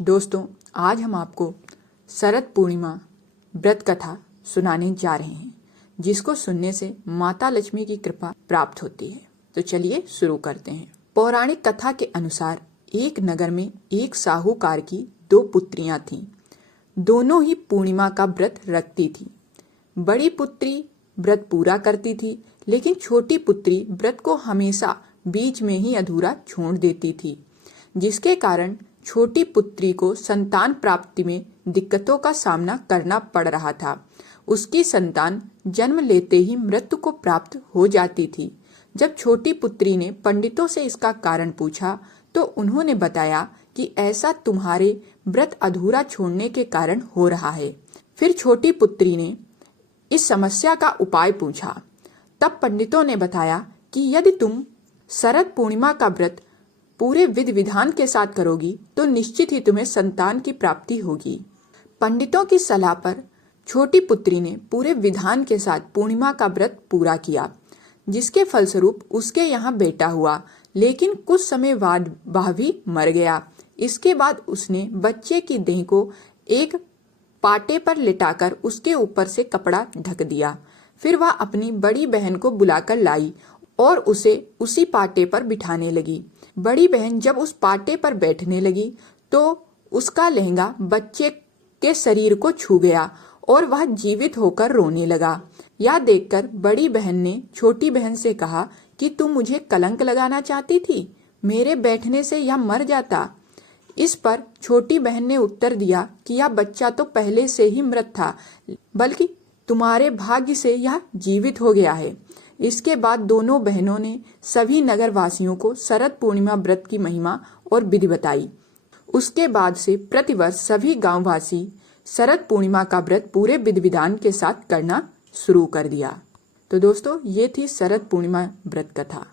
दोस्तों, आज हम आपको शरद पूर्णिमा व्रत कथा सुनाने जा रहे हैं, जिसको सुनने से माता लक्ष्मी की कृपा प्राप्त होती है। तो चलिए शुरू करते हैं। पौराणिक कथा के अनुसार एक नगर में एक साहूकार की 2 पुत्रियां थीं। दोनों ही पूर्णिमा का व्रत रखती थीं। बड़ी पुत्री व्रत पूरा करती थी, लेकिन छोटी पुत्री व्रत को हमेशा बीच में ही अधूरा छोड़ देती थी, जिसके कारण छोटी पुत्री को संतान प्राप्ति में दिक्कतों का सामना करना पड़ रहा था। उसकी संतान जन्म लेते ही मृत्यु को प्राप्त हो जाती थी। जब छोटी पुत्री ने पंडितों से इसका कारण पूछा तो उन्होंने बताया कि ऐसा तुम्हारे व्रत अधूरा छोड़ने के कारण हो रहा है। फिर छोटी पुत्री ने इस समस्या का उपाय पूछा। तब पंडितों ने बताया कि यदि तुम शरद पूर्णिमा का व्रत पूरे विधि विधान के साथ करोगी तो निश्चित ही तुम्हें संतान की प्राप्ति होगी। पंडितों की सलाह पर छोटी पुत्री ने पूरे विधान के साथ पूर्णिमा का व्रत पूरा किया, जिसके फलस्वरूप उसके यहाँ बेटा हुआ, लेकिन कुछ समय बाद वह भी मर गया। इसके बाद उसने बच्चे की देह को एक पाटे पर लिटाकर उसके ऊपर से कपड़ा ढक दिया। फिर वह अपनी बड़ी बहन को बुलाकर लाई और उसे उसी पाटे पर बिठाने लगी। बड़ी बहन जब उस पाटे पर बैठने लगी तो उसका लहंगा बच्चे के शरीर को छू गया और वह जीवित होकर रोने लगा। यह देखकर बड़ी बहन ने छोटी बहन से कहा कि तुम मुझे कलंक लगाना चाहती थी, मेरे बैठने से यह मर जाता। इस पर छोटी बहन ने उत्तर दिया कि यह बच्चा तो पहले से ही मृत था, बल्कि तुम्हारे भाग्य से यह जीवित हो गया है। इसके बाद दोनों बहनों ने सभी नगर वासियों को शरद पूर्णिमा व्रत की महिमा और विधि बताई। उसके बाद से प्रतिवर्ष सभी गांववासी शरद पूर्णिमा का व्रत पूरे विधि विधान के साथ करना शुरू कर दिया। तो दोस्तों, ये थी शरद पूर्णिमा व्रत कथा।